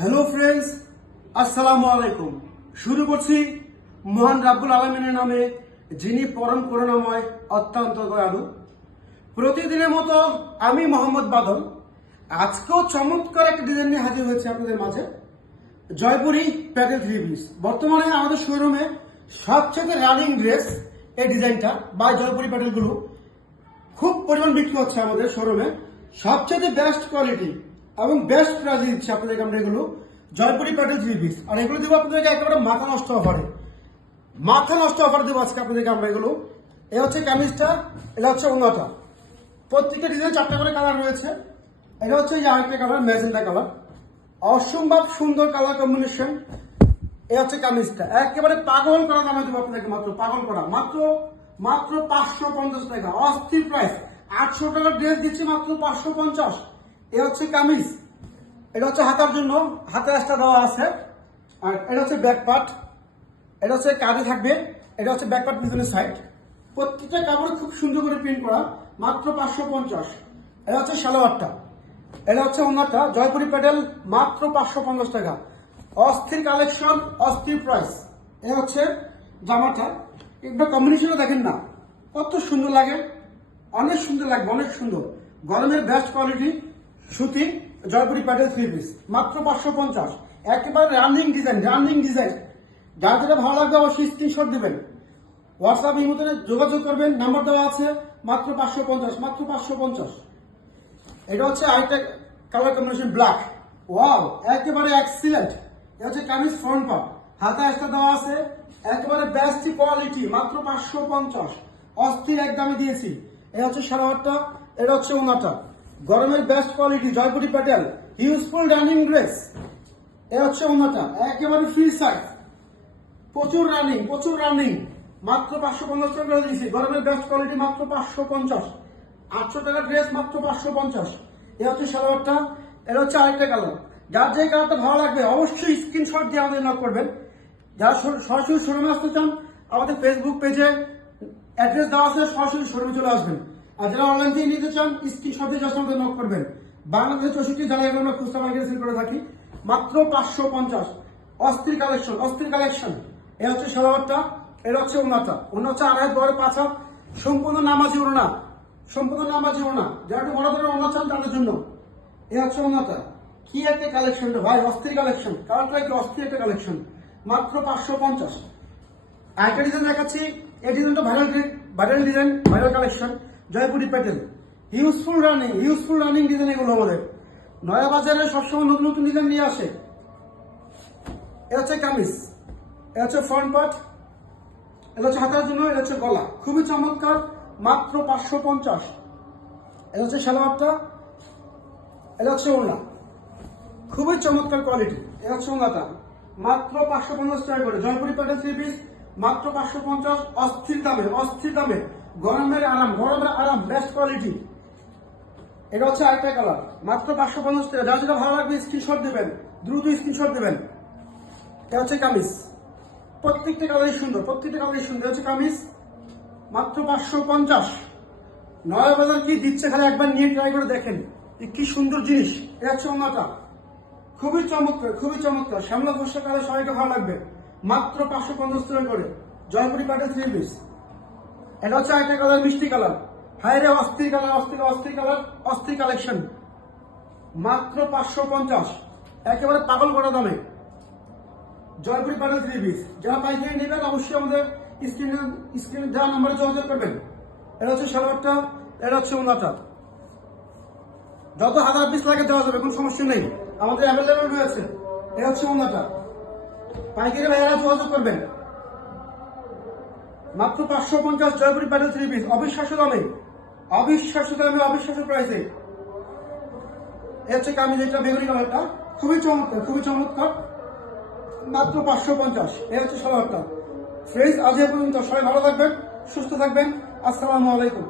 Hello friends, আসসালামু আলাইকুম। শুরু করছি মহান রাব্বুল আলামিনের নামে, যিনি পরম করুণাময়, অত্যন্ত দয়ালু। প্রতিদিনের মতো আমি মোহাম্মদ বাদল আজকেও চমৎকার একটা ডিজাইন নিয়ে হাজির হয়েছে আপনাদের মাঝে। জয়পুরি প্যাটেল থ্রি পিস বর্তমানে আমাদের শোরুমে সবচেয়ে রানিং ড্রেস। এই ডিজাইনটা বা জয়পুরি প্যাটেলগুলো খুব পরিমাণ বিক্রি হচ্ছে আমাদের শোরুমে। সবচেয়ে বেস্ট কোয়ালিটি এবং বেস্ট প্রাইসে দিচ্ছে আপনাদেরকে আমরা এগুলো জয়পুরি প্যাটেল থ্রি পিস। আর এগুলো দেবো আপনাদেরকে একেবারে মাথা নষ্ট অফার দেবো আজকে আপনাদেরকে আমরা এগুলো। এ হচ্ছে কামিজটা, এটা হচ্ছে ওড়নাটা। প্রত্যেকটা ডিজাইন 4টা করে কালার রয়েছে। এটা হচ্ছে এই আরেকটা কালার, ম্যাজেন্টা কালার, অসম্ভব সুন্দর কালার কম্বিনেশন। এ হচ্ছে কামিজটা, একেবারে পাগল করা দামে দেবো আপনাদেরকে, মাত্র 550 টাকা। অস্থির প্রাইস। 800 টাকার ড্রেস দিচ্ছি মাত্র 550। এ হচ্ছে কামিজ, এটা হচ্ছে হাতার জন্য, হাতে একটা দেওয়া আছে। আর এটা হচ্ছে ব্যাক পার্ট, এটা হচ্ছে কাঁধে থাকবে। এটা হচ্ছে ব্যাক পার্ট, পিছনের সাইড। প্রত্যেকটা কাপড় খুব সুন্দর করে প্রিন্ট করা, মাত্র 550। এটা হচ্ছে সালোয়ারটা, এটা হচ্ছে ওড়নাটা। জয়পুরি প্যাটেল মাত্র 550 টাকা। অস্থির কালেকশন, অস্থির প্রাইস। এ হচ্ছে জামাটা, একটা কম্বিনেশনও দেখেন না কত সুন্দর লাগে, অনেক সুন্দর লাগবে, অনেক সুন্দর। গরমের বেস্ট কোয়ালিটি সুতি জয়পুরি প্যাটেল থ্রি পিস মাত্র 550। একেবারে রানিং ডিজাইন। যার যেটা ভালো লাগবে অবশ্যই স্ক্রিনশট দিবেন, হোয়াটসঅ্যাপ ইমোতে যোগাযোগ করবেন, নাম্বার দেওয়া আছে। মাত্র 550। এটা হচ্ছে আরেকটা কালার কম্বিনেশন, ব্ল্যাক। ওয়াও, একেবারে এক্সিলেন্ট। এটা হচ্ছে কামিজ ফ্রন্ট পার্ট, হাতে একটা দেওয়া আছে। একেবারে বেস্ট কোয়ালিটি, মাত্র 550। অস্থির একদমে দিয়েছি। এটা হচ্ছে সালোয়ারটা, এটা হচ্ছে ওড়নাটা। গরমের best quality Jaipuri Patel, useful running dress. এটা হচ্ছে ওড়নাটা, একেবারে ফ্রি সাইজ, প্রচুর রানিং। মাত্র 550 টাকা করে দিয়েছি। গরমের বেস্ট কোয়ালিটি মাত্র 550। 800 টাকার ড্রেস মাত্র 550। এটা হচ্ছে সালোয়ারটা, এটা হচ্ছে আরেকটা কালার। যার যে কালারটা ভালো লাগবে অবশ্যই স্ক্রিনশট দিয়ে আমাদের নক করবেন। যারা সরাসরি শোরুমে আসতে চান, আমাদের ফেসবুক পেজে অ্যাড্রেস দেওয়া আছে, সরাসরি শোরুমে চলে আসবেন। আর যারা অনলাইন থেকে নিতে চান, স্ক্রিনশট দিয়ে জাস্ট আমাদের নক করবেন। বাংলাদেশের 64 জেলায় আমরা খুচরা মার্কেটে সেল করে থাকি। মাত্র 550। অস্থির কালেকশন। এটা হচ্ছে সালোয়ারটা, এটা হচ্ছে ওড়নাটা। ওড়না হচ্ছে 2.5 বড় 5 হাত, সম্পূর্ণ নামাজি ওড়না। যারা একটু বড় ধরনের ওড়না চান তাদের জন্য। এটা হচ্ছে ওড়নাটা। কি একটা কালেকশন ভাই, অস্থির কালেকশন। কালারটা একটু অস্থির একটা কালেকশন, মাত্র 550। আরেকটা ডিজাইন দেখাচ্ছি। এই ডিজাইনটা viral design, viral collection Jaipuri Patel. Useful running design এগুলো আমাদের। নয়া বাজারে সবসময় নতুন ডিজাইন নিয়ে আসে। এটা হচ্ছে কামিজ, এটা হচ্ছে ফ্রন্ট পার্ট, এটা হচ্ছে হাতার জন্য, এটা হচ্ছে গলা। খুবই চমৎকার, মাত্র 550। এটা হচ্ছে সালোয়ারটা, এটা হচ্ছে ওড়না। খুবই চমৎকার কোয়ালিটি। এটা হচ্ছে ওড়নাটা, মাত্র 550 টাকা করে। জয়পুরি প্যাটেল থ্রি পিস মাত্র 550। অস্থির দামে গরমের আরাম, বেস্ট কোয়ালিটি। এটা হচ্ছে আরেকটা কালার, মাত্র 550 টাকা। যার যেটা ভালো লাগবে স্ক্রিনশট দেবেন, দ্রুত স্ক্রিনশট দেবেন। এটা হচ্ছে কামিজ, প্রত্যেকটা কালারই সুন্দর। এটা হচ্ছে কামিজ, মাত্র 550। নয়া বাজার কি দিচ্ছে, খালি একবার নিয়ে ট্রাই করে দেখেন কি সুন্দর জিনিস। এটা হচ্ছে ওড়নাটা, খুবই চমৎকার। শ্যামলা ফর্সা কালার, সবাইকে ভালো লাগবে। মাত্র 550 টাকা করে জয়পুরি প্যাটেল থ্রি পিস। এটা হচ্ছে আরেকটা কালার, মিষ্টি কালার। হায় রে, অস্থির কালেকশন। মাত্র 550, একেবারে পাগল করা দামে জয়পুরি প্যাটেল থ্রি পিস। যারা পাইকারি নেবেন অবশ্যই আমাদের স্ক্রিনে দেওয়া নাম্বারে যোগাযোগ করবেন। এটা হচ্ছে সালোয়ারটা, এটা হচ্ছে ওড়নাটা। যত হাজার পিস লাগে দেওয়া যাবে, কোনো সমস্যা নেই, আমাদের অ্যাভেলেবেল রয়েছে। এটা হচ্ছে ওড়নাটা। পাইকারি ভাইয়েরা যোগাযোগ করবেন। মাত্র 550 জয়পুরি প্যাটেল থ্রি পিস, অবিশ্বাস্য দামে, অবিশ্বাস্য প্রাইসে। এ হচ্ছে কামিজ, এটা বেগুনি কালারটা, খুবই চমৎকার। মাত্র 550। এ হচ্ছে সালোয়ারটা। ফ্রেন্ডস, আজ এ পর্যন্ত। সবাই ভালো থাকবেন, সুস্থ থাকবেন। আসসালামু আলাইকুম।